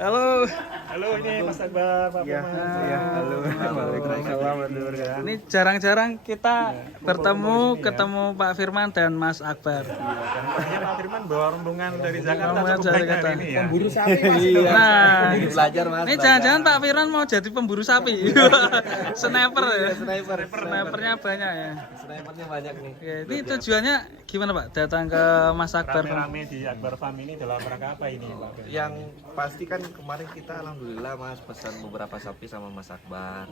Halo. Halo, ini Mas Akbar, Pak Ya, halo. Waalaikumsalam warahmatullahi wabarakatuh. Ini jarang-jarang kita bertemu, ini ya. ketemu Pak Firman dan Mas Akbar. Karena Pak Firman bawa rombongan dari Jakarta Rombongan cukup dari banyak Jakarta. hari ini ya. Pemburu sapi Mas. Nah, Belajar Mas. ini jangan-jangan Pak Firman mau jadi pemburu sapi. Sniper ya. Sniper. Snipernya banyak ya. Snipernya banyak nih. Oke, ini tujuannya gimana Pak? Datang ke Mas Akbar. Rame-rame di Akbar Farm ini dalam rangka apa ini, Pak? Yang pasti kan kemarin kita alhamdulillah Mas pesan beberapa sapi sama Mas Akbar.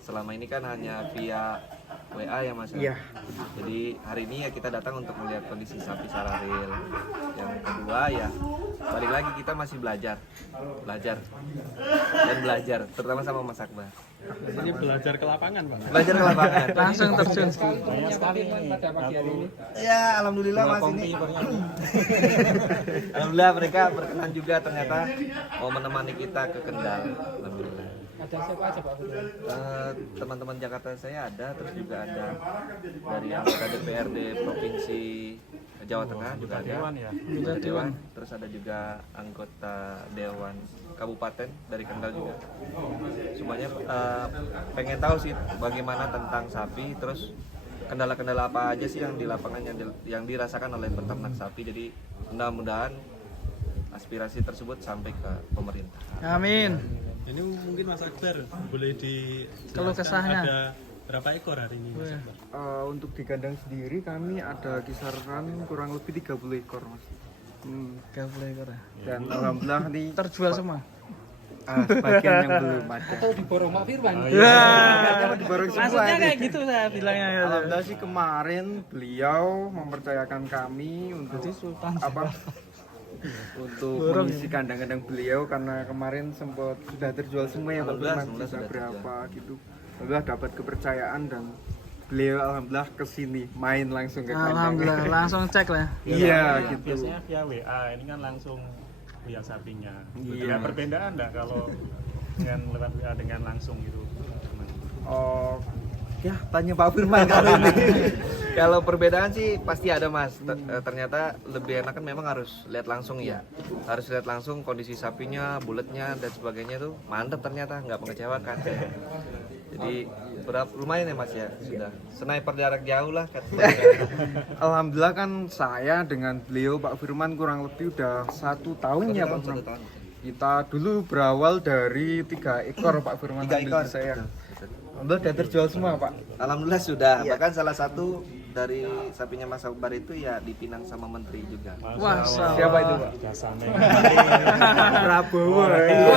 Selama ini kan hanya via WA ya Mas. Iya. Jadi hari ini ya kita datang untuk melihat kondisi sapi secara real. Yang kedua ya balik lagi kita masih belajar dan belajar terutama sama Mas Akbar. Ini belajar ke lapangan, Pak. Belajar ke lapangan. Langsung terjun. Banyak sekali ini. Pada pagi hari ini. Ya alhamdulillah Mas ini. Alhamdulillah mereka berkenan juga ternyata mau menemani kita ke Kendal. Alhamdulillah. Ada siapa aja Pak? Teman-teman Jakarta saya ada, terus juga ada dari anggota DPRD Provinsi Jawa Tengah juga ada. Dewan ya. Anggota Dewan. Terus ada juga anggota Dewan Kabupaten dari Kendal juga. Semuanya pengen tahu sih bagaimana tentang sapi, terus kendala-kendala apa aja sih yang di lapangan yang dirasakan oleh peternak sapi. Jadi mudah-mudahan aspirasi tersebut sampai ke pemerintah. Amin. Ini mungkin Mas Akbar boleh di Keluh kesahnya. ada berapa ekor hari ini Mas Akbar? Untuk di kandang sendiri kami ada kisaran kurang lebih 30 ekor Mas. Gak boleh ekor ya. Dan alhamdulillah nih Terjual semua. sebagian yang belum ada. Atau diborong Pak Firman? Yang diborong semua Maksudnya ini. kayak gitu saya bilangnya ya. Alhamdulillah sih kemarin beliau mempercayakan kami untuk apa? Untuk mengisi kandang-kandang beliau karena kemarin sempat sudah terjual semua ya Pak Firman, Alhamdulillah bisa sudah berapa gitu. Alhamdulillah dapat kepercayaan dan beliau alhamdulillah kesini main langsung ke kandang. Alhamdulillah langsung cek lah. Iya gitu. Biasanya via WA, ini kan langsung lihat sapinya. Iya. Ada perbedaan enggak kalau dengan lewat WA dengan langsung gitu? Oh, Ya tanya Pak Firman kalau ini. Kalau perbedaan sih pasti ada Mas. Ternyata lebih enak kan memang harus lihat langsung ya. Harus lihat langsung kondisi sapinya, bulatnya dan sebagainya tuh mantap ternyata, nggak mengecewakan. Jadi lumayan ya Mas ya sudah. Sniper jarak jauh lah katanya. alhamdulillah kan saya dengan beliau Pak Firman kurang lebih udah 1 tahun ya Pak Firman. 1 tahun. Kita dulu berawal dari 3 ekor Pak Firman 3 ambil ekor. di saya. Alhamdulillah udah terjual semua Pak. Alhamdulillah sudah. Bahkan salah satu dari sapinya Mas Akbar itu ya dipinang sama menteri juga. Wah, Siapa itu Pak? Jasane. Prabowo. Waduh.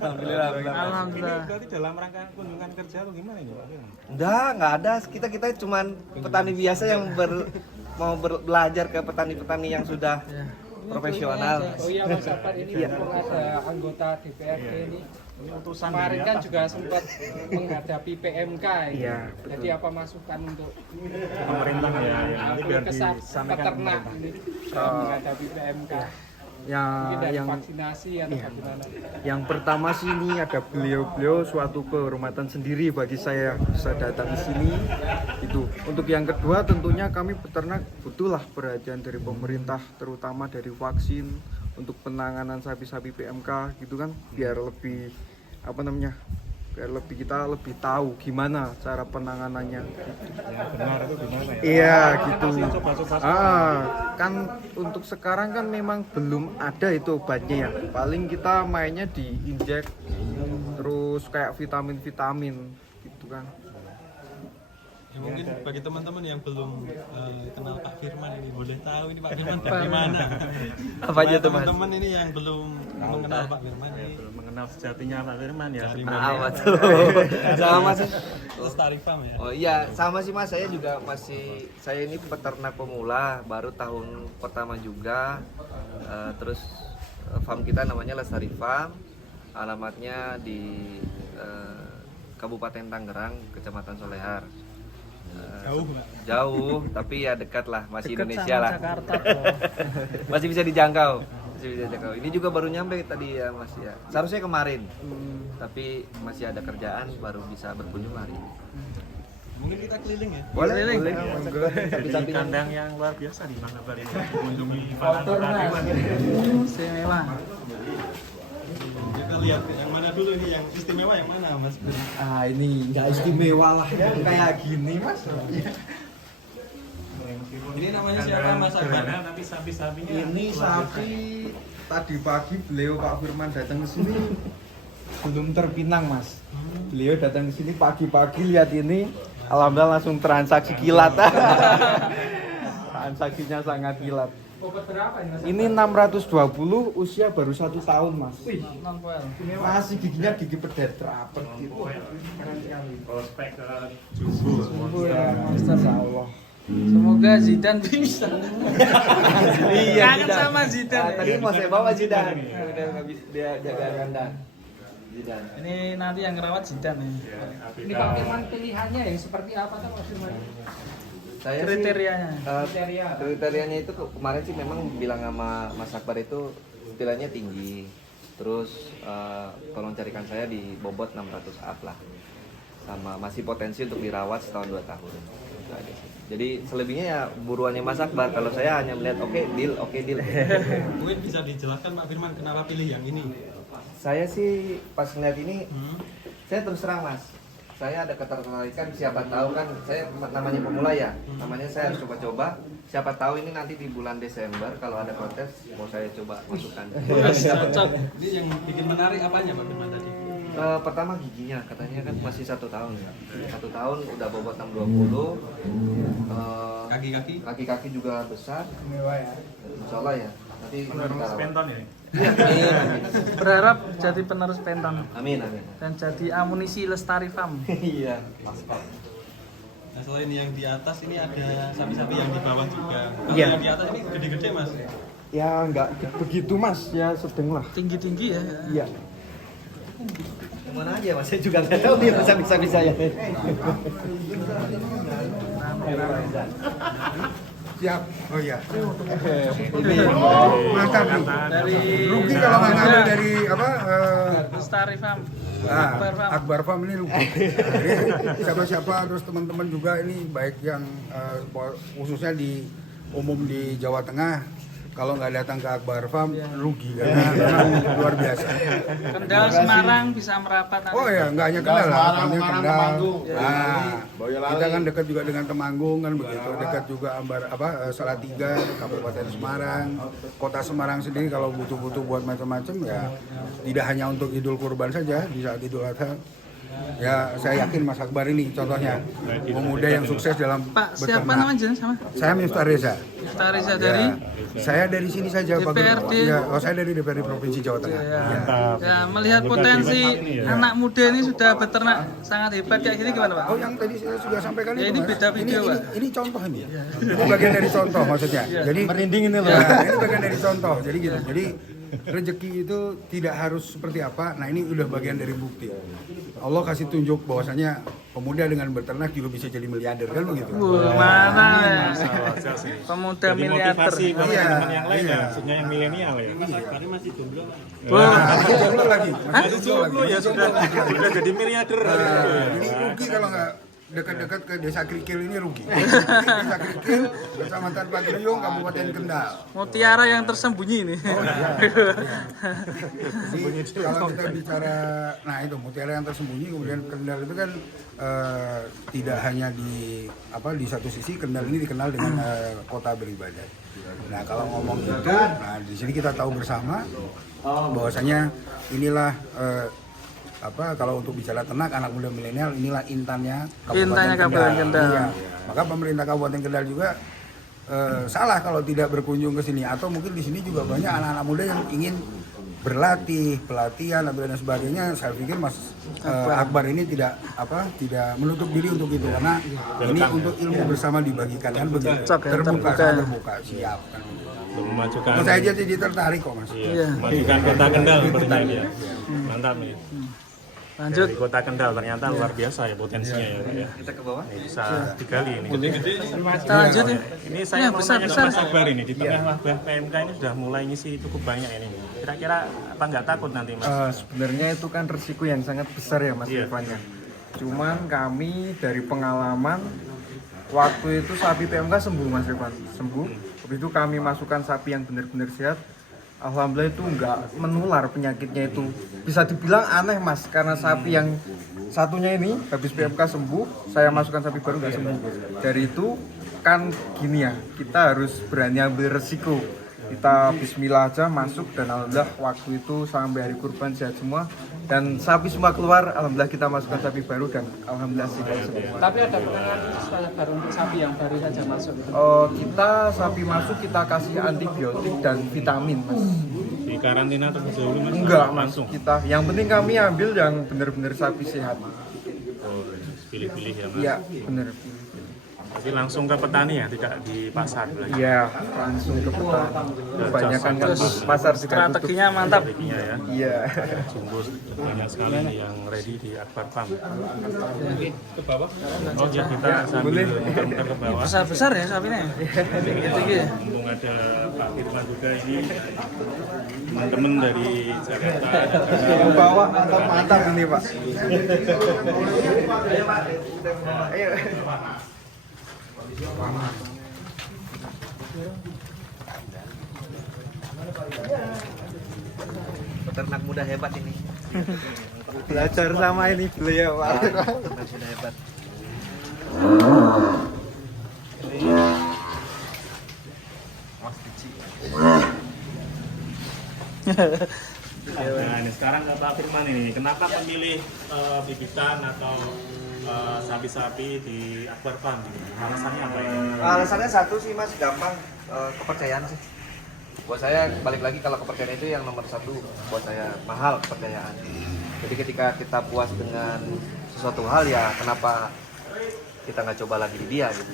Alhamdulillah. Ini Alhamdulillah. berarti dalam rangka kunjungan kerja atau gimana ini, Pak? Nggak ada. Kita cuman petani biasa yang mau belajar ke petani-petani yang sudah profesional. Oh iya Mas Akbar ini mumpung ada anggota DPRD ini. Ini utusan Kemarin dari kan atas. juga sempat menghadapi PMK ini. Iya, Jadi apa masukan untuk Pemerintah ya, yang nanti biar disampaikan peternak pemerintah. ini menghadapi PMK? Mungkin dari yang vaksinasi atau bagaimana? yang pertama sih ini ada beliau suatu kehormatan sendiri bagi saya bisa datang di sini itu. Untuk yang kedua tentunya kami peternak butuhlah perhatian dari pemerintah terutama dari vaksin untuk penanganan sapi-sapi PMK gitu kan biar lebih kita lebih tahu gimana cara penanganannya. Yang benar itu gimana ya? Iya gitu. Coba-coba. Kan untuk sekarang kan memang belum ada itu obatnya ya. Paling kita mainnya di injek terus kayak vitamin gitu kan. Ya, mungkin bagi teman-teman yang belum kenal Pak Firman ini boleh tahu ini Pak Firman dari mana. Apa aja tuh Mas? Teman-teman ini yang belum mengenal Pak Firman ini Belum mengenal sejatinya Pak Firman ya. dari sebenarnya. mana? Amat tuh. Sama Mas. Lestari Farm ya. Oh iya, sama sih Mas. Saya juga saya ini peternak pemula, baru tahun pertama juga. Terus farm kita namanya Lestari Farm. Alamatnya di Kabupaten Tangerang, Kecamatan Solehar. Jauh Pak. Jauh, tapi ya dekat lah, masih Dekat Indonesia sama lah. Jakarta. Masih bisa dijangkau. Ini juga baru nyampe tadi ya Mas ya. Seharusnya kemarin. Tapi masih ada kerjaan baru bisa berkunjung hari ini. Mungkin kita keliling ya. Boleh. Di kandang yang luar biasa di Bang Akbar ini mengunjungi para petani. Istimewa. lihat yang mana dulu ini yang istimewa yang mana Mas? Ah ini nggak istimewa lah ya kayak gini mas. Ini namanya siapa Mas Akbar? Nanti sapi-sapinya Ini sapi tadi pagi beliau Pak Firman datang ke sini belum terpinang mas. Beliau datang ke sini pagi-pagi lihat ini, alhamdulillah langsung transaksi kilat. Transaksinya sangat kilat. Bobot berapa ini Mas? Ini 620 usia baru 1 tahun mas. Non poel. Masih giginya gigi pedet rapet gitu. prospek Masya Allah. Semoga Zidane bisa. Kangen sama Zidane. Tadi mau saya bawa Zidane. Udah nggak bisa dia jaga kandang. Zidane. Ini nanti yang ngerawat Zidane nih. Ini Pak Firman pilihannya yang seperti apa tuh Pak Firman? Saya sih, Kriterianya. kriterianya itu kemarin sih memang bilang sama Mas Akbar itu nilainya tinggi. Terus tolong carikan saya di bobot 600 up lah. Sama masih potensi untuk dirawat setahun 2 tahun. Itu aja sih. Jadi selebihnya ya buruannya Mas Akbar. Kalau saya hanya melihat oke deal. Mungkin bisa dijelaskan Pak Firman kenapa pilih yang ini? Saya sih pas ngeliat ini, saya terus terang Mas, saya ada ketertarikan, siapa tahu kan saya namanya pemula ya, namanya saya harus coba-coba, siapa tahu ini nanti di bulan Desember kalau ada kontes mau saya coba masukkan. Cocok. Ini yang bikin menarik apanya Pak Firman tadi? Pertama giginya katanya kan masih 1 tahun ya, 1 tahun udah bobot 620, kaki-kaki juga besar, insya Allah ya. Nanti penerus penton ya. Berharap jadi penerus penton Amin. dan jadi amunisi Lestari Farm. Iya. Nah selain yang di atas ini ada sapi-sapi yang di bawah juga. Kalau Iya. yang di atas ini gede-gede Mas. Ya nggak begitu mas, ya sedang lah. Tinggi-tinggi ya. Iya. Mana aja Mas, saya juga nggak tahu nih sapi-sapi saya. Siap. Oh iya. Ini mantap nih. Dari Rugi kalau nggak ngambil dari apa? Lestari Farm. Nah, Akbar Farm ini rugi. Jadi siapa-siapa terus teman-teman juga ini baik yang khususnya di umum di Jawa Tengah. Kalau nggak datang ke Akbar Farm rugi karena memang luar biasa. Kendal Semarang bisa merapat nanti. Oh ya, nggak hanya Kendal lah, harapannya Kendal. Nah, kita kan dekat juga dengan Temanggung kan begitu, dekat juga Salatiga, Kabupaten Semarang, Kota Semarang sendiri kalau butuh-butuh buat macam-macam ya tidak hanya untuk Idul Kurban saja di saat Idul Adha. Ya, saya yakin Mas Akbar ini contohnya pemuda yang sukses dalam Pak, siapa beternak. namanya jenis sama? Saya Miftah Reza. Miftah Reza dari Saya dari sini saja Pak. DPRD. Ya, saya dari DPRD Provinsi Jawa Tengah. ya. Mantap. Ya, melihat potensi anak muda ini sudah beternak sangat hebat kayak gini gimana Pak? Oh, yang tadi saya sudah sampaikan Ya, itu, ini Mas. beda video, Pak. Ini contoh ini. Ini bagian dari contoh maksudnya. Jadi merinding ini loh. Ini bagian dari contoh. Jadi gitu. Jadi rezeki itu tidak harus seperti apa. Nah, ini udah bagian dari bukti. Allah kasih tunjuk bahwasanya pemuda dengan beternak juga bisa jadi miliarder kan begitu. Mana ya? Masalah sih. Pemuda Jadi miliarder. motivasi buat Iya, teman yang lain iya. ya, maksudnya yang milenial ya. Mas Akbar masih jomblo Pak. Masih jomblo lagi. Masih jomblo lagi. Ya sudah jadi miliarder. Ini rugi kalau nggak dekat-dekat ke Desa Krikil ini rugi. Desa Krikil, Kecamatan Paguyung, Kabupaten Kendal. Mutiara yang tersembunyi ini. Jadi kalau kita bicara, nah itu mutiara yang tersembunyi, kemudian Kendal itu kan tidak hanya di satu sisi Kendal ini dikenal dengan kota beribadah. Nah kalau ngomong itu, nah di sini kita tahu bersama bahwasanya inilah kalau untuk bicara ternak anak muda milenial inilah intannya Kabupaten Kendal. Iya. Maka pemerintah Kabupaten Kendal juga salah kalau tidak berkunjung ke sini atau mungkin di sini juga banyak anak-anak muda yang ingin berlatih, pelatihan dan sebagainya. Saya pikir Mas Akbar ini tidak menutup diri untuk itu karena ini untuk ilmu bersama dibagikan kan begitu. Cocok ya, Terbuka, terbuka. sangat terbuka, siap kan. Memajukan. Saya aja jadi tertarik kok Mas. Iya. Memajukan kota Kendal sepertinya ya. Mantap nih. Lanjut. Dari kota Kendal ternyata luar biasa ya potensinya ya Pak ya. Kita ke bawah. Ini bisa digali ini. Kita lanjut ya. Ini saya Ya, mau besar, nanya ke besar. Mas Akbar ini di tengah wabah PMK ini sudah mulai ngisi cukup banyak ini. Kira-kira apa nggak takut nanti Mas? Sebenarnya itu kan resiko yang sangat besar ya Mas Iya. Irfan ya. Cuman kami dari pengalaman waktu itu sapi PMK sembuh Mas Irfan, sembuh. Habis itu kami masukkan sapi yang benar-benar sehat. alhamdulillah itu nggak menular penyakitnya itu. Bisa dibilang aneh mas, karena sapi yang satunya ini habis PMK sembuh, saya masukkan sapi baru nggak sembuh. Dari itu kan gini ya, kita harus berani ambil resiko. Kita bismillah aja masuk dan alhamdulillah waktu itu sampai hari kurban sehat semua dan sapi semua keluar, alhamdulillah kita masukkan sapi baru dan alhamdulillah sehat semua. Tapi ada penanganan khusus baru untuk sapi yang baru saja masuk. Kita sapi masuk kita kasih antibiotik dan vitamin mas. Di karantina terlebih dahulu mas? Enggak mas, Langsung? kita yang penting kami ambil yang benar-benar sapi sehat. Oh, pilih-pilih ya mas? Iya benar. Jadi langsung ke petani ya, tidak di pasar lagi? Iya langsung ke petani. Kebanyakan kan pasar tidak tutup. Strateginya mantap. Strateginya ya. Iya. Sungguh banyak sekali nih yang ready di Akbar Farm. Ke bawah? Oh ya, kita sambil muter-muter ke bawah. Besar-besar ya sapinya. Tinggi ya. Mumpung ada Pak Firman juga ini, teman-teman dari Jakarta. Ke bawah mantap ini pak. Ayo. Peternak muda hebat ini. Belajar sama ini beliau pak. Peternak muda hebat. Nah, ini sekarang ke Pak Firman ini, kenapa memilih bibitan atau sapi-sapi di Akbar Farm? Alasannya apa ini? Alasannya satu sih mas, gampang, kepercayaan sih. Buat saya balik lagi kalau kepercayaan itu yang nomor satu buat saya, mahal kepercayaan. Jadi ketika kita puas dengan sesuatu hal ya kenapa kita nggak coba lagi di dia gitu.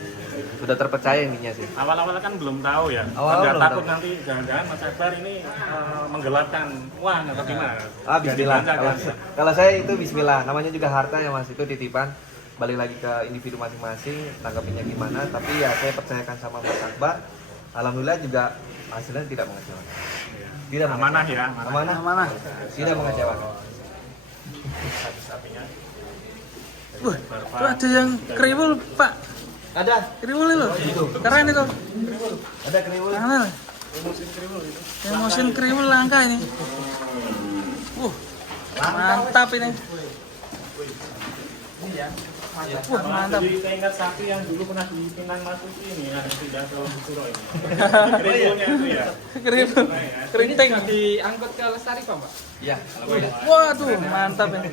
Sudah terpercaya intinya sih. Awal-awal kan belum tahu ya. Awal-awal Nggak belum takut tahu. nanti jangan-jangan Mas Akbar ini menggelapkan uang atau gimana? Bismillah. Jadi Kalau, belanja, kan? kalau saya itu bismillah, namanya juga harta ya mas, itu titipan. Balik lagi ke individu masing-masing, tanggapinya gimana. Tapi ya saya percayakan sama Mas Akbar. Alhamdulillah juga hasilnya tidak mengecewakan. Tidak Amanah ya. Amanah. Mana? Tidak mengecewakan. Sapinya. Wah, itu ada yang kriwul pak. Ada. Kriwul itu. Keren itu. Ada kriwul. Mana? Emosin kriwul langka ini. Mantap ini. Wah, mantap. Jadi saya ingat sapi yang dulu pernah di Pinang Masuki ini, yang tidak terlalu Suro ini. Kriwulnya itu ya. Kriwul. Keriting. Diangkut ke Lestari Pak, Pak? Iya. Waduh, mantap ini.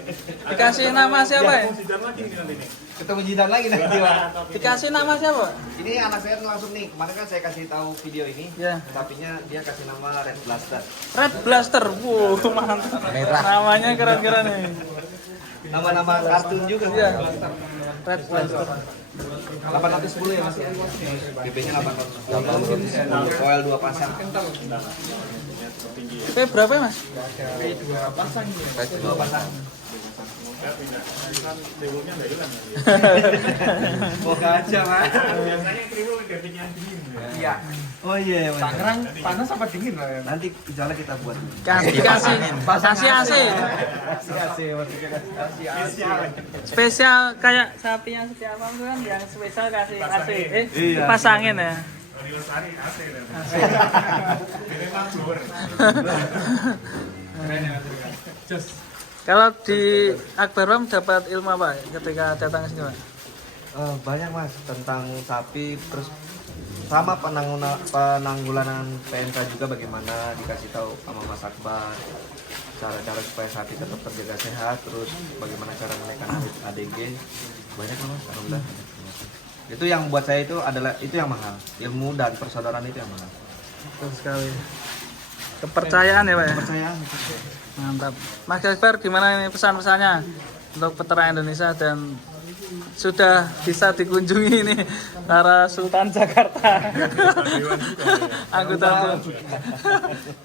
Dikasih nama siapa ya? Sidang lagi nih nanti nih. Ketemu jidan lagi nanti Pak. Dikasih nama siapa? Ini anak saya langsung nih. Kemarin kan saya kasih tahu video ini. Ya. Sapinya dia kasih nama Red Blaster. Red Blaster. Wow, mantap. Namanya keren-keren nih. Nama-nama kartun juga. Iya. Red Blaster. 810 ya mas ya. GP-nya 810. Coil 2 pasang. Itu berapa ya mas? Price 2 pasang. Kriwulnya nggak hilang. Moga aja mas. Biasanya kriwul gantinya dingin. Iya. Oh iya mas. Tangerang panas apa dingin lah ya? Nanti jalan kita buat. Dikasih AC. Spesial kayak sapi yang setiap malam kan yang spesial kasih AC. Pasangin ya. Riosari AC dan ini memang bluer. Kalau di Akbar Farm dapat ilmu apa ketika datang ke sini Pak? Banyak mas tentang sapi, terus sama penanggulangan PMK juga bagaimana dikasih tahu sama Mas Akbar cara-cara supaya sapi tetap terjaga sehat, terus bagaimana cara menaikkan ADG, banyak lah mas, alhamdulillah. Itu yang buat saya itu adalah itu yang mahal, ilmu dan persaudaraan itu yang mahal. Betul sekali. Kepercayaan ya Pak ya? Percayaan. Mantap. Mas Akbar gimana ini pesan-pesannya untuk peternak Indonesia dan sudah bisa dikunjungi ini para Sultan Jakarta. Anggota Dewan.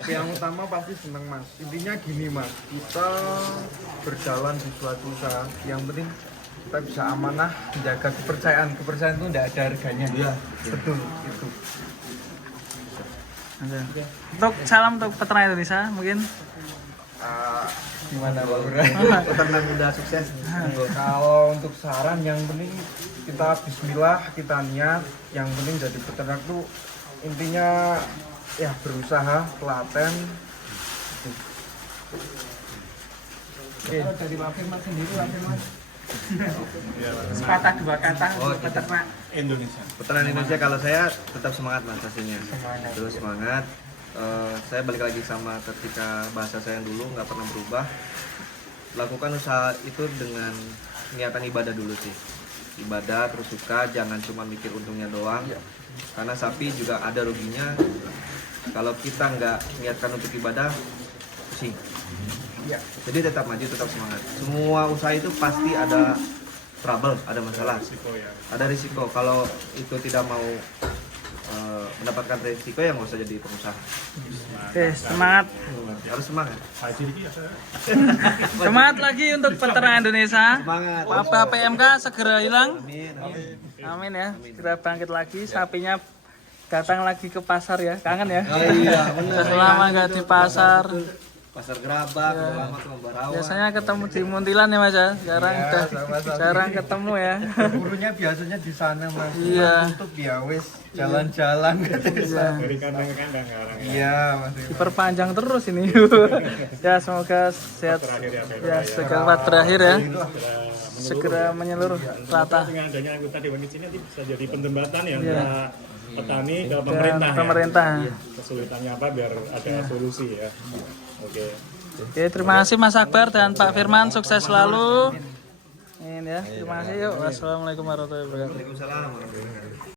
Yang utama pasti seneng mas. Intinya gini mas, kita berjalan di suatu usaha. Yang penting kita bisa amanah, menjaga kepercayaan. Kepercayaan itu tidak ada harganya. Iya. Betul itu. Untuk salam untuk peternak Indonesia mungkin. Gimana Pak Bura? Peternak muda sukses. Kalau untuk saran yang penting kita bismillah, kita niat. Yang penting jadi peternak tuh intinya ya berusaha telaten. Kalau dari Pak Firman sendiri, Pak Firman. Sepatah dua kata Oh, untuk peternak Indonesia. Peternak Indonesia kalau saya tetap semangat mas pastinya. Terus semangat. Saya balik lagi sama ketika bahasa saya yang dulu nggak pernah berubah. Lakukan usaha itu dengan niatan ibadah dulu sih. Ibadah terus suka, jangan cuma mikir untungnya doang. Karena sapi juga ada ruginya. Kalau kita nggak niatkan untuk ibadah, pusing. Jadi tetap maju, tetap semangat. Semua usaha itu pasti ada trouble, ada masalah, ada risiko. Kalau itu tidak mau mendapatkan risiko, ya nggak usah jadi pengusaha. Oke, semangat. Harus semangat. Semangat lagi untuk peternak Indonesia. Semangat. Wabah PMK segera hilang. Amin. Amin ya. Segera bangkit lagi. Sapinya datang lagi ke pasar ya. Kangen ya. Oh iya, benar. Sudah lama nggak di pasar. Pasar Gerabak, lama ke Membarawa. Biasanya ketemu di Muntilan ya mas ya. Sekarang udah jarang ketemu ya. Gurunya biasanya di sana mas. Iya. Untuk ya wis jalan-jalan Iya. Dari kandang ke kandang sekarang ya. Iya mas. Diperpanjang terus ini. Ya semoga sehat. Ya segera berakhir ya. Segera menyeluruh rata. Dengan adanya anggota Dewan di sini nanti bisa jadi pendembatan ya Iya. antara petani ke Dan pemerintah. Ya. pemerintah. Kesulitannya apa biar ada solusi ya. Oke. Oke, terima kasih Mas Akbar dan Pak Firman, sukses selalu. Ini ya, terima kasih yuk. Wassalamualaikum warahmatullahi wabarakatuh. Waalaikumsalam warahmatullahi wabarakatuh.